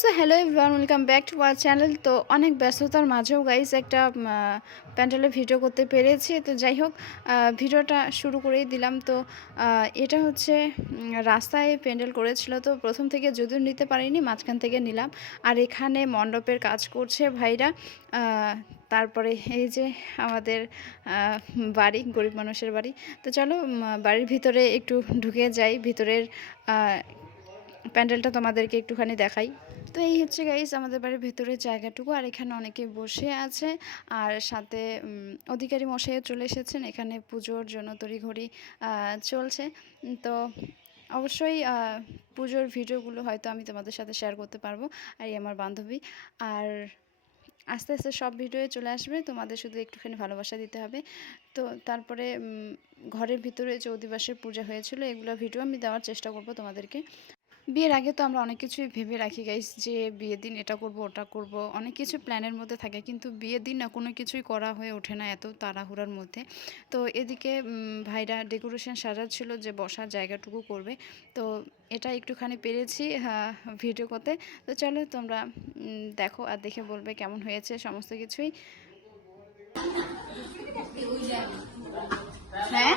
So hello everyone welcome back to our channel তো অনেক ব্যস্ততার মাঝেও গাইজ একটা প্যান্ডেলের ভিডিও করতে পেরেছি। তো যাই হোক ভিডিওটা শুরু করেই দিলাম। তো এটা হচ্ছে রাস্তায় প্যান্ডেল করেছিল। তো প্রথম থেকে যদিও নিতে পারিনি, মাঝখান থেকে নিলাম। আর এখানে মণ্ডপের কাজ করছে ভাইরা। তারপরে এই যে আমাদের বাড়ি, গরিব মানুষের বাড়ি। তো চলো বাড়ির ভিতরে একটু ঢুকে যাই। ভিতরের প্যান্ডেলটা তোমাদেরকে একটুখানি দেখাই। তো এই হচ্ছে গাইস আমাদের বাড়ির ভেতরের জায়গাটুকু আর এখানে অনেকে বসে আছে আর সাথে অধিকারী মশাইও চলে এসেছেন। এখানে পুজোর জন্য তড়িঘড়ি চলছে। তো অবশ্যই পুজোর ভিডিওগুলো হয়তো আমি তোমাদের সাথে শেয়ার করতে পারব, আর এই আমার বান্ধবী। আর আস্তে আস্তে সব ভিডিওয়ে চলে আসবে। তোমাদের শুধু একটুখানি ভালোবাসা দিতে হবে। তো তারপরে ঘরের ভিতরে যে অধিবাসের পূজা হয়েছিল, এগুলো ভিডিও আমি দেওয়ার চেষ্টা করব তোমাদেরকে। বিয়ের আগে তো আমরা অনেক কিছুই ভেবে রাখি গাইস যে বিয়ের দিন এটা করব, ওটা করব। অনেক কিছু প্ল্যানের মধ্যে থাকে, কিন্তু বিয়ের দিন না কোনো কিছুই করা হয়ে ওঠে না এত তাড়াহুড়ার মধ্যে। তো এদিকে ভাইরা ডেকোরেশন সাজাচ্ছিল যে বসার জায়গাটুকু করবে। তো এটা একটুখানি পেরেছি ভিডিও করতে। তো চলো তোমরা দেখো আর দেখে বলবে কেমন হয়েছে সমস্ত কিছুই। হ্যাঁ?